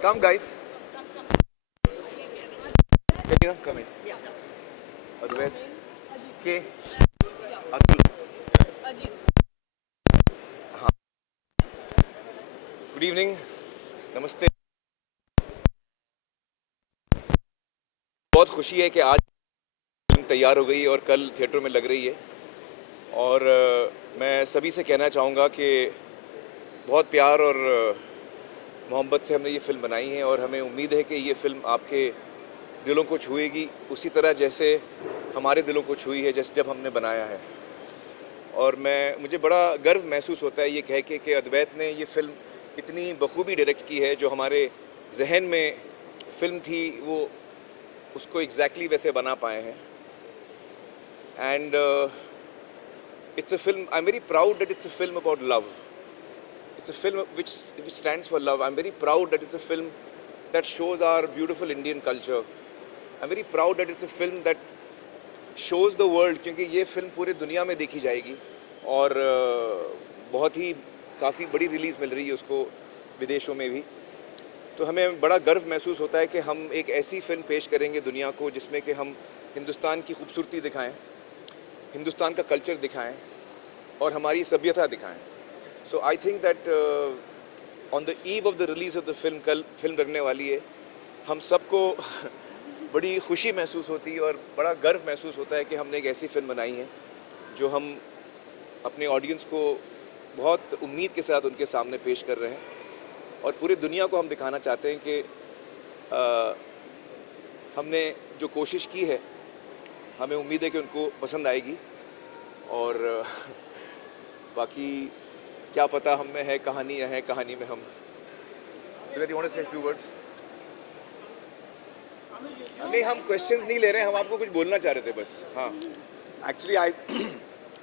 Come, guys. Come in. Advait. K. Atul. Good evening. नमस्ते. बहुत खुशी है कि आज फिल्म तैयार हो गई और कल थिएटर में लग रही है और मैं सभी से कहना चाहूँगा कि बहुत प्यार और मोहब्बत से हमने ये फ़िल्म बनाई है और हमें उम्मीद है कि ये फ़िल्म आपके दिलों को छुएगी उसी तरह जैसे हमारे दिलों को छुई है जैसे जब हमने बनाया है। और मुझे बड़ा गर्व महसूस होता है ये कह के कि अद्वैत ने ये फ़िल्म इतनी बखूबी डायरेक्ट की है। जो हमारे जहन में फ़िल्म थी वो उसको एग्जैक्टली वैसे बना पाए हैं। And it's a film, I am very proud that it's a film about love. It's a film which stands for love. I'm very proud that it's a film that shows our beautiful Indian culture. I'm very proud that it's a film that shows the world, क्योंकि ये film पूरे दुनिया में देखी जाएगी और बहुत ही काफ़ी बड़ी रिलीज़ मिल रही है उसको विदेशों में भी। तो हमें बड़ा गर्व महसूस होता है कि हम एक ऐसी फ़िल्म पेश करेंगे दुनिया को जिसमें कि हम हिंदुस्तान की खूबसूरती दिखाएं, हिंदुस्तान का कल्चर दिखाएं और हमारी सभ्यता दिखाएं। So I think that on the eve of the release of the film, कल फिल्म लगने वाली है, हम सबको बड़ी खुशी महसूस होती है और बड़ा गर्व महसूस होता है कि हमने एक ऐसी फिल्म बनाई है जो हम अपने ऑडियंस को बहुत उम्मीद के साथ उनके सामने पेश कर रहे हैं और पूरी दुनिया को हम दिखाना चाहते हैं कि हमने जो कोशिश की है हमें उम्मीद है कि उनको पसंद आएगी। और बाकी क्या पता हम में है कहानी है कहानी में हम। You want to say a few words? नहीं, हम क्वेश्चंस नहीं ले रहे हैं, हम आपको कुछ बोलना चाह रहे थे बस। हाँ, Actually,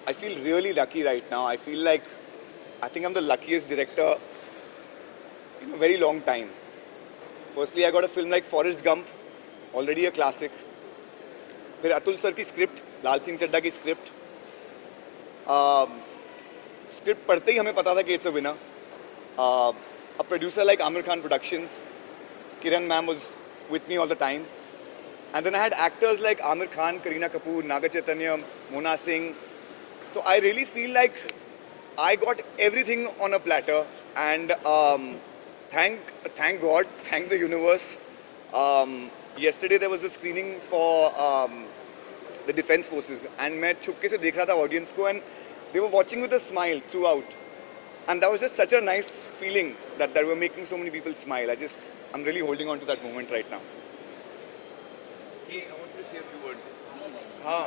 I feel really lucky right now. I feel like I think I'm the luckiest director in a very long time. Firstly, I got a film like Forrest Gump, already a classic. फिर Atul sir की script, लाल सिंह चड्ढा की script. Script पढ़ते ही हमें पता था कि it's a winner. A producer like Aamir Khan productions, Kiran ma'am was with me all the time. And then I had actors like Amir Khan, Kareena Kapoor, Naga Chaitanya, Mona Singh. So I really feel like I got everything on a platter. And thank God, thank the universe. Yesterday there was a screening for the Defense Forces. And मैं छुपके से देख रहा था audience को and they were watching with a smile throughout. And that was just such a nice feeling that we were making so many people smile. I'm really holding on to that moment right now. I want you to say a few words. हाँ,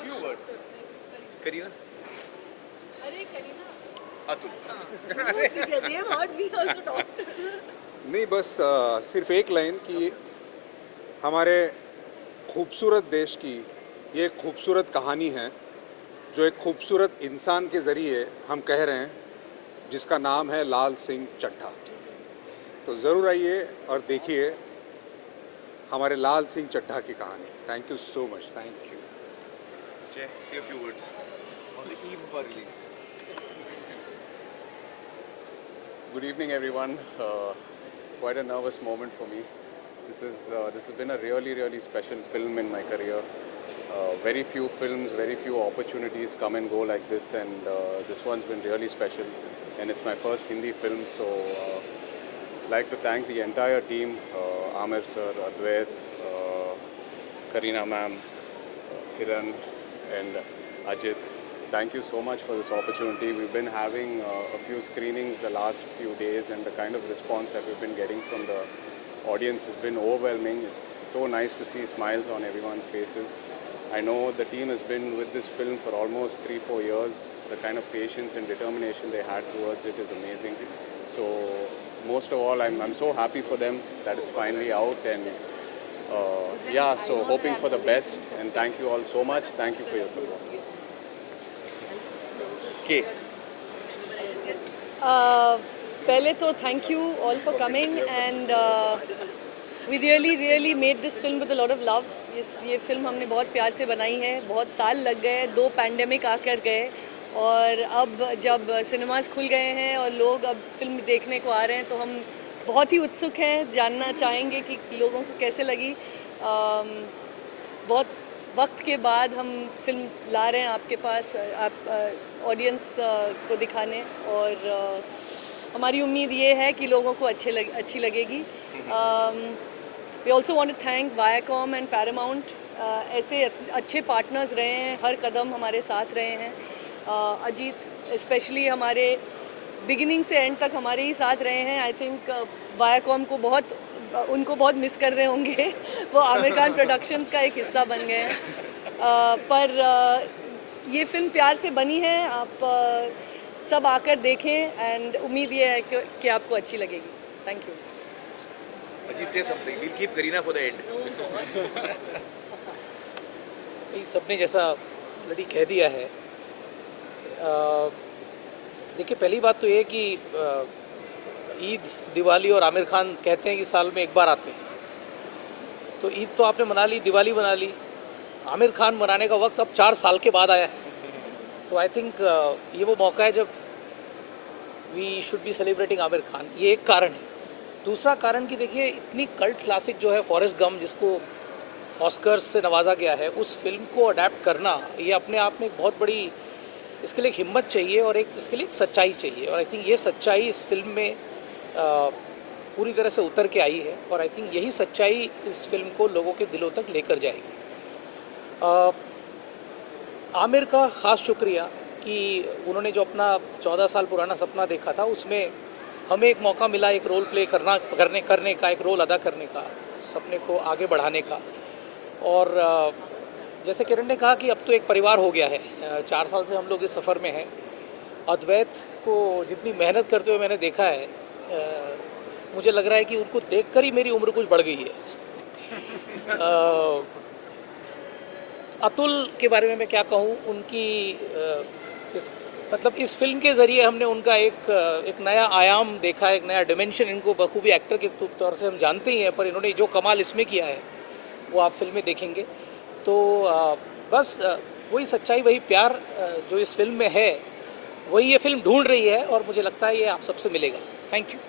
few words. Kareena? अरे Kareena, Atul. they have heard me also talk. नहीं, बस सिर्फ एक line कि हमारे खूबसूरत देश की ये एक खूबसूरत कहानी है जो एक खूबसूरत इंसान के ज़रिए हम कह रहे हैं जिसका नाम है लाल सिंह चड्ढा। तो ज़रूर आइए और देखिए हमारे लाल सिंह चड्ढा की कहानी। Thank you so much. Thank you. Jay, say a few words on the eve of our release. Good evening, everyone. Quite a nervous moment for me. This has been a really special film in my career. Very few films, very few opportunities come and go like this, and this one's been really special. And it's my first Hindi film, so like to thank the entire team, Amir sir, Advait, Kareena ma'am, Kiran, and Ajit. Thank you so much for this opportunity. We've been having a few screenings the last few days, and the kind of response that we've been getting from the audience has been overwhelming. It's so nice to see smiles on everyone's faces. I know the team has been with this film for almost 3-4 years. The kind of patience and determination they had towards it is amazing. So most of all, I'm so happy for them that it's finally out, and yeah, so hoping for the best, and thank you all so much. Thank you for your support. K. पहले तो thank you all for coming and We really made this film with a lot of love. ये film हमने बहुत प्यार से बनाई है. बहुत साल लग गए, 2 पैंडेमिक आकर गए और अब जब सिनेमास खुल गए हैं और लोग अब फिल्म देखने को आ रहे हैं तो हम बहुत ही उत्सुक हैं, जानना चाहेंगे कि लोगों को कैसे लगी. बहुत वक्त के बाद हम फिल्म ला रहे हैं आपके पास, आप ऑडियंस को दिखाने और हमारी उम्मीद ये है कि लोगों को अच्छी लगेगी. We also want to thank Viacom and Paramount. ऐसे अच्छे पार्टनर्स रहे हैं, हर कदम हमारे साथ रहे हैं. अजीत स्पेशली हमारे बिगिनिंग से एंड तक हमारे ही साथ रहे हैं. आई थिंक वायाकॉम को उनको बहुत मिस कर रहे होंगे. वो आमिर खान प्रोडक्शंस का एक हिस्सा बन गए हैं. पर ये फिल्म प्यार से बनी है. आप सब आकर देखें एंड उम्मीद ये है कि आपको अच्छी लगेगी. Thank you. Ajit, say something. We'll keep Kareena for the end. सबने जैसा लड़ी कह दिया है. देखिए, पहली बात तो ये कि ईद, दिवाली और आमिर खान कहते हैं कि साल में एक बार आते हैं. तो ईद तो आपने मना ली, दिवाली मना ली. आमिर खान मनाने का वक्त अब 4 साल के बाद आया है. तो आई थिंक ये वो मौका है जब we should be celebrating Aamir Khan. ये एक कारण है. दूसरा कारण कि देखिए, इतनी कल्ट क्लासिक जो है फॉरेस्ट गम, जिसको ऑस्कर्स से नवाजा गया है, उस फिल्म को अडेप्ट करना ये अपने आप में एक बहुत बड़ी, इसके लिए एक हिम्मत चाहिए और इसके लिए एक सच्चाई चाहिए. और आई थिंक ये सच्चाई इस फिल्म में पूरी तरह से उतर के आई है. और आई थिंक यही सच्चाई इस फिल्म को लोगों के दिलों तक लेकर जाएगी. आमिर का ख़ास शुक्रिया कि उन्होंने जो अपना 14 साल पुराना सपना देखा था, उसमें हमें एक मौका मिला एक रोल प्ले करने का, एक रोल अदा करने का, सपने को आगे बढ़ाने का. और जैसे किरण ने कहा कि अब तो एक परिवार हो गया है. 4 साल से हम लोग इस सफ़र में हैं. अद्वैत को जितनी मेहनत करते हुए मैंने देखा है, मुझे लग रहा है कि उनको देखकर ही मेरी उम्र कुछ बढ़ गई है. अतुल के बारे में मैं क्या कहूँ. उनकी इस फिल्म के ज़रिए हमने उनका एक नया आयाम देखा, एक नया डिमेंशन. इनको बखूबी एक्टर के तौर से हम जानते ही हैं, पर इन्होंने जो कमाल इसमें किया है वो आप फिल्म में देखेंगे. तो बस वही सच्चाई, वही प्यार जो इस फिल्म में है, वही ये फिल्म ढूंढ रही है और मुझे लगता है ये आप सबसे मिलेगा. Thank you.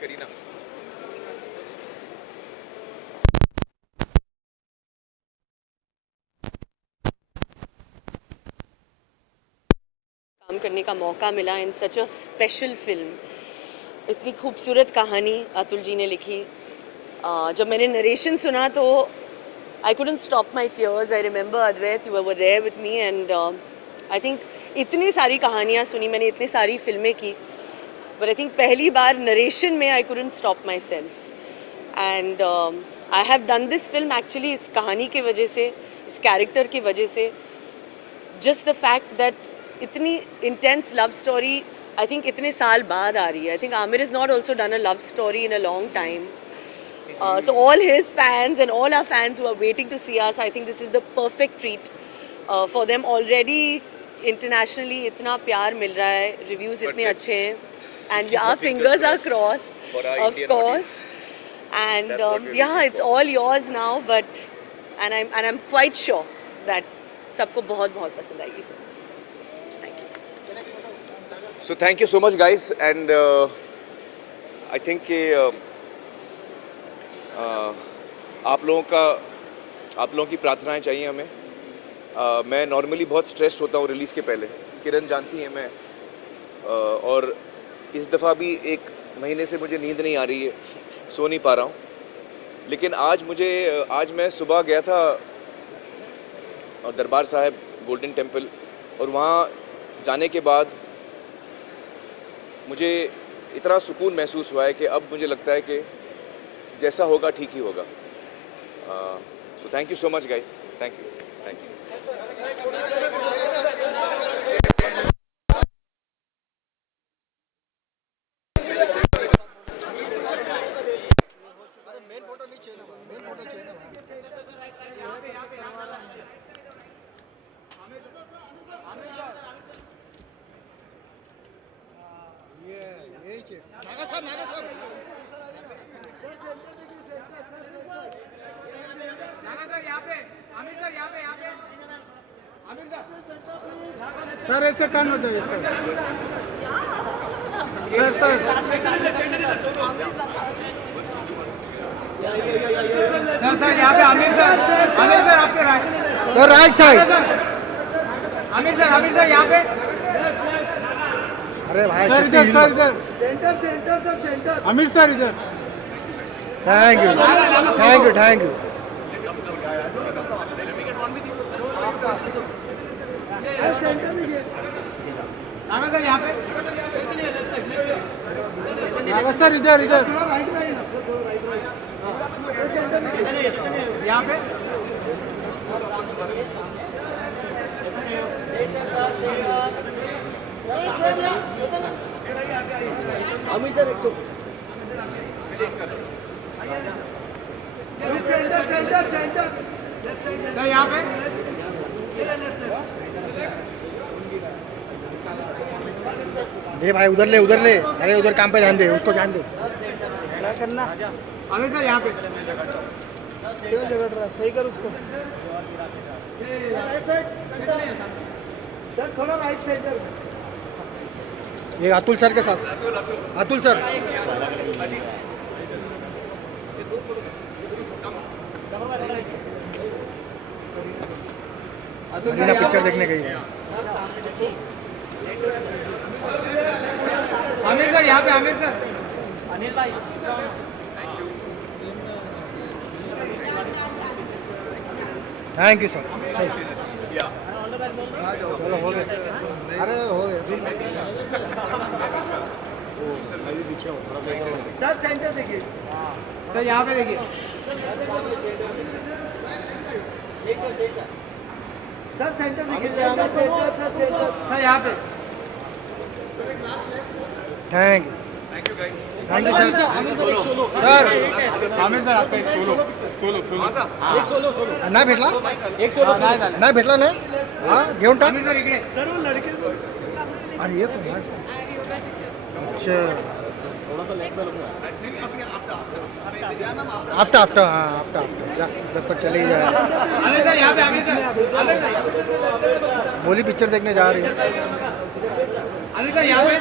करीना. काम करने का मौका मिला इन सच अ स्पेशल फिल्म. इतनी खूबसूरत कहानी अतुल जी ने लिखी. जब मैंने नरेशन सुना तो I couldn't stop my tears. I remember Advait, you were there with me and I think इतनी सारी कहानियाँ सुनी मैंने, इतनी सारी फिल्में की, बट आई थिंक पहली बार नरेशन में आई couldn't stop my self. And I have done this film actually इस कहानी की वजह से, इस कैरेक्टर की वजह से. जस्ट द फैक्ट दैट इतनी intense love story I think इतने साल बाद आ रही है. I think Aamir is not also done a love story in a long time. So all his fans and all our fans who are waiting to see us, I think this is the perfect treat for them. Already internationally इतना प्यार मिल रहा है, reviews इतने अच्छे हैं, and our fingers are crossed, for our of Indian course. And That's what we're yeah, looking it's for. all yours now, but and I'm quite sure that सबको बहुत बहुत पसंद आएगी film. Thank you. So thank you so much, guys, and I think कि आप लोगों की प्रार्थनाएं चाहिए हमें. मैं नॉर्मली बहुत स्ट्रेस्ड होता हूँ रिलीज़ के पहले, किरण जानती है मैं, और इस दफ़ा भी 1 महीने से मुझे नींद नहीं आ रही है, सो नहीं पा रहा हूँ. लेकिन आज मैं सुबह गया था दरबार साहिब गोल्डन टेम्पल, और वहाँ जाने के बाद मुझे इतना सुकून महसूस हुआ है कि अब मुझे लगता है कि जैसा होगा ठीक ही होगा. So thank you so much guys. Thank you. Sir ऐसे टर्न हो जाइए सर सर सर यहाँ पे आमिर सर आपके right sir right side Aamir sir यहाँ पे अरे भाई सर इधर सेंटर आमिर सर इधर थैंक यू आमिर सर यहाँ पे सर इधर यहाँ पे अमित सर सेंटर सर यहाँ पे ये भाई उधर ले अरे उधर काम पे ध्यान दे उसको ध्यान दे क्या करना अमित सर यहाँ पे क्यों झगड़ रहा सही कर उसको सर थोड़ा राइट साइड ये अतुल सर के साथ अतुल सर अजीना पिक्चर देखने गई है आमिर सर यहाँ पे Aamir sir thank you sir चलो हो गए अरे हो गए सर सेंटर देखिए सर यहाँ पे देखिए सर सेंटर देखिए सर यहाँ पे thank you sir sir Aamir sir आपका एक सोलो नाही भेटला नाही भेटला ना हां घेऊन टाक आमिर सर इकडे अरे ये पण माझं. अच्छा आफ्टर आफ्टर जब तक चले ही जाए आमिर सर यहाँ पे आमिर सर बोली पिक्चर देखने जा रही है आमिर सर यहाँ पे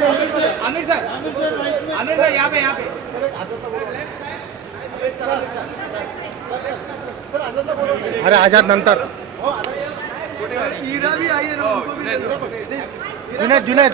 आमिर सर यहाँ पे अरे आजाद नंतर जुनेद